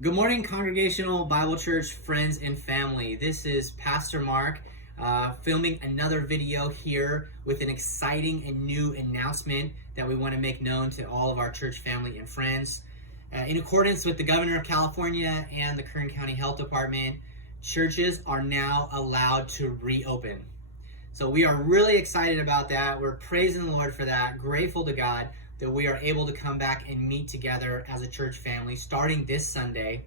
Good morning, Congregational Bible Church friends and family. This is Pastor Mark filming another video here with an exciting and new announcement that we want to make known to all of our church family and friends. In accordance with the Governor of California and the Kern County Health Department, churches are now allowed to reopen. So we are really excited about that. We're praising the Lord for that, grateful to God that we are able to come back and meet together as a church family starting this Sunday.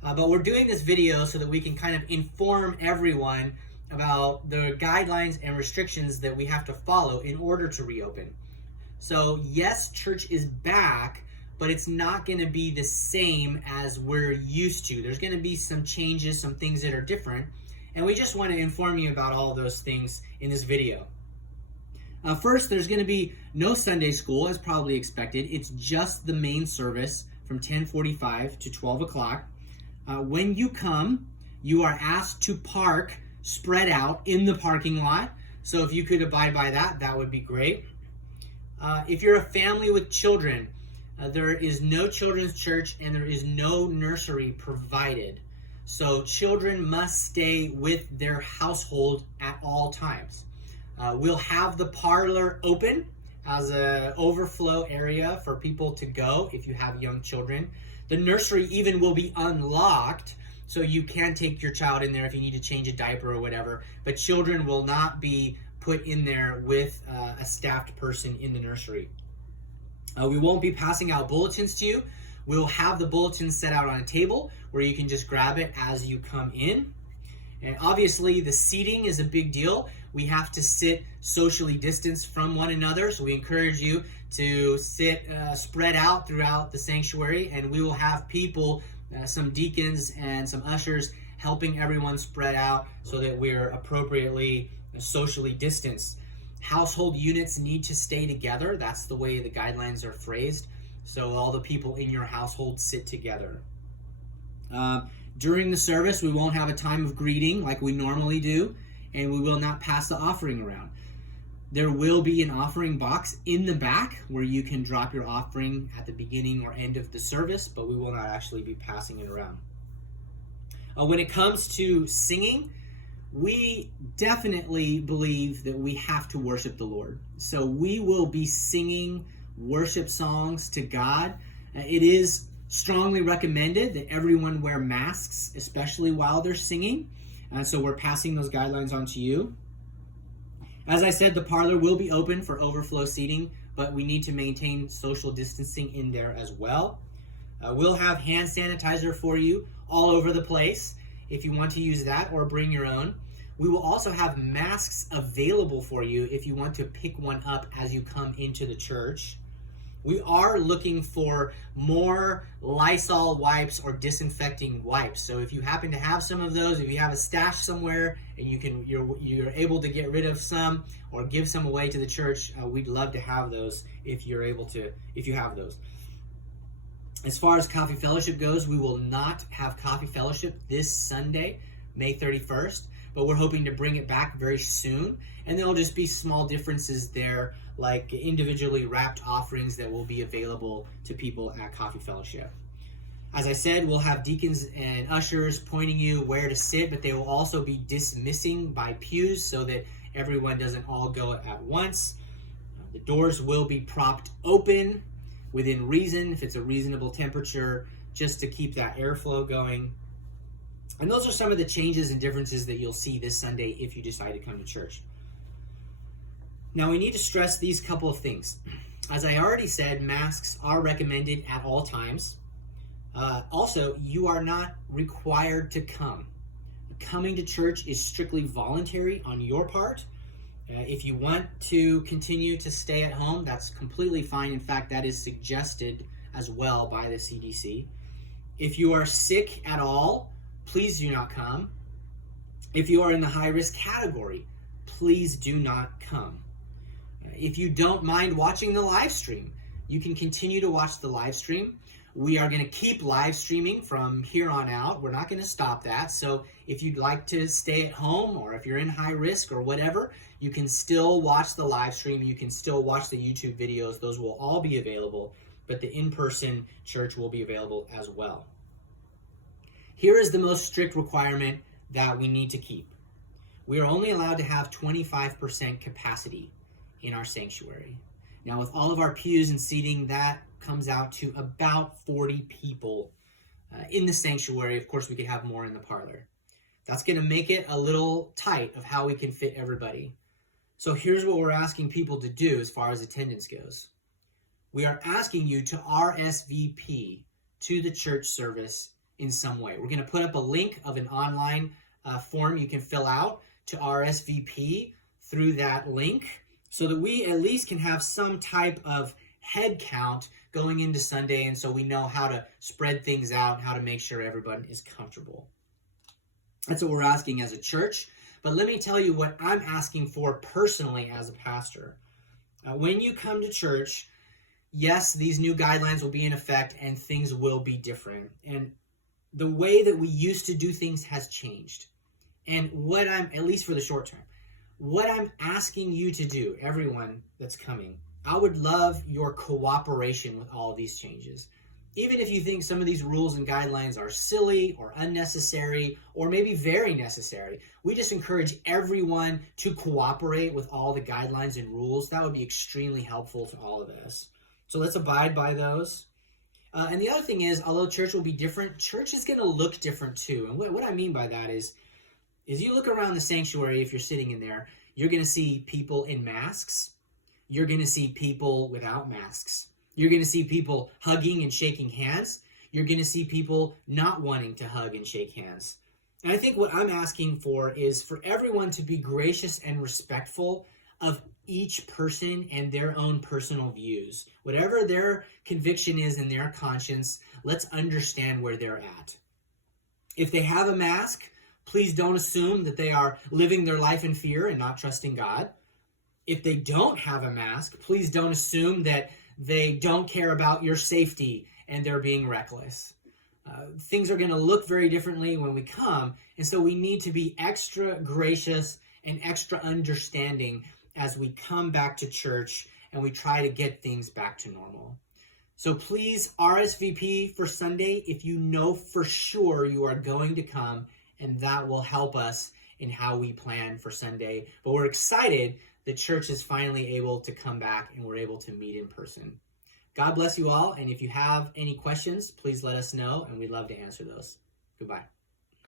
But we're doing this video so that we can kind of inform everyone about the guidelines and restrictions that we have to follow in order to reopen. So yes, church is back, but it's not going to be the same as we're used to. There's going to be some changes, some things that are different. And we just want to inform you about all those things in this video. First, there's going to be no Sunday school, as probably expected. It's just the main service from 10:45 to 12 o'clock. When you come, you are asked to park spread out in the parking lot. So if you could abide by that, that would be great. If you're a family with children, there is no children's church and there is no nursery provided. So children must stay with their household at all times. We'll have the parlor open as an overflow area for people to go if you have young children. The nursery even will be unlocked, so you can take your child in there if you need to change a diaper or whatever, but children will not be put in there with a staffed person in the nursery. We won't be passing out bulletins to you. We'll have the bulletins set out on a table where you can just grab it as you come in. And obviously the seating is a big deal. We have to sit socially distanced from one another, so we encourage you to sit spread out throughout the sanctuary, and we will have people, some deacons and some ushers, helping everyone spread out so that we're appropriately socially distanced. Household units need to stay together. That's the way the guidelines are phrased. So all the people in your household sit together. During the service, we won't have a time of greeting like we normally do, and we will not pass the offering around. There will be an offering box in the back where you can drop your offering at the beginning or end of the service, but we will not actually be passing it around. When it comes to singing, we definitely believe that we have to worship the Lord. So we will be singing worship songs to God. It is strongly recommended that everyone wear masks, especially while they're singing. So we're passing those guidelines on to you. As I said, the parlor will be open for overflow seating, but we need to maintain social distancing in there as well. We'll have hand sanitizer for you all over the place if you want to use that or bring your own. We will also have masks available for you if you want to pick one up as you come into the church. We are looking for more Lysol wipes or disinfecting wipes. So if you happen to have some of those, if you have a stash somewhere and you're able to get rid of some or give some away to the church, we'd love to have those if you have those. As far as coffee fellowship goes, we will not have coffee fellowship this Sunday, May 31st, but we're hoping to bring it back very soon. And there'll just be small differences there, like individually wrapped offerings that will be available to people at Coffee Fellowship. As I said, we'll have deacons and ushers pointing you where to sit, but they will also be dismissing by pews so that everyone doesn't all go at once. The doors will be propped open within reason, if it's a reasonable temperature, just to keep that airflow going. And those are some of the changes and differences that you'll see this Sunday if you decide to come to church. Now, we need to stress these couple of things. As I already said, masks are recommended at all times. Also, you are not required to come. Coming to church is strictly voluntary on your part. If you want to continue to stay at home, that's completely fine. In fact, that is suggested as well by the CDC. If you are sick at all, please do not come. If you are in the high-risk category, please do not come. If you don't mind watching the live stream, you can continue to watch the live stream. We are going to keep live streaming from here on out. We're not going to stop that. So if you'd like to stay at home, or if you're in high risk or whatever, you can still watch the live stream. You can still watch the YouTube videos. Those will all be available, but the in-person church will be available as well. Here is the most strict requirement that we need to keep. We are only allowed to have 25% capacity in our sanctuary. Now, with all of our pews and seating, that comes out to about 40 people in the sanctuary. Of course, we could have more in the parlor. That's going to make it a little tight of how we can fit everybody. So here's what we're asking people to do as far as attendance goes. We are asking you to RSVP to the church service in some way. We're going to put up a link of an online form you can fill out to RSVP through that link so that we at least can have some type of head count going into Sunday, and so we know how to spread things out, how to make sure everyone is comfortable. That's what we're asking as a church. But let me tell you what I'm asking for personally as a pastor. When you come to church, yes, these new guidelines will be in effect and things will be different. And the way that we used to do things has changed. And what at least for the short term, what I'm asking you to do, everyone that's coming, I would love your cooperation with all of these changes. Even if you think some of these rules and guidelines are silly or unnecessary or maybe very necessary, we just encourage everyone to cooperate with all the guidelines and rules. That would be extremely helpful to all of us. So let's abide by those. And the other thing is, although church will be different, church is going to look different too. And what I mean by that is you look around the sanctuary, if you're sitting in there, you're going to see people in masks. You're going to see people without masks. You're going to see people hugging and shaking hands. You're going to see people not wanting to hug and shake hands. And I think what I'm asking for is for everyone to be gracious and respectful of each person and their own personal views. Whatever their conviction is in their conscience, let's understand where they're at. If they have a mask, please don't assume that they are living their life in fear and not trusting God. If they don't have a mask, please don't assume that they don't care about your safety and they're being reckless. Things are going to look very differently when we come, and so we need to be extra gracious and extra understanding as we come back to church and we try to get things back to normal. So please RSVP for Sunday if you know for sure you are going to come, and that will help us in how we plan for Sunday. But we're excited the church is finally able to come back and we're able to meet in person. God bless you all, and if you have any questions, please let us know, and we'd love to answer those. Goodbye.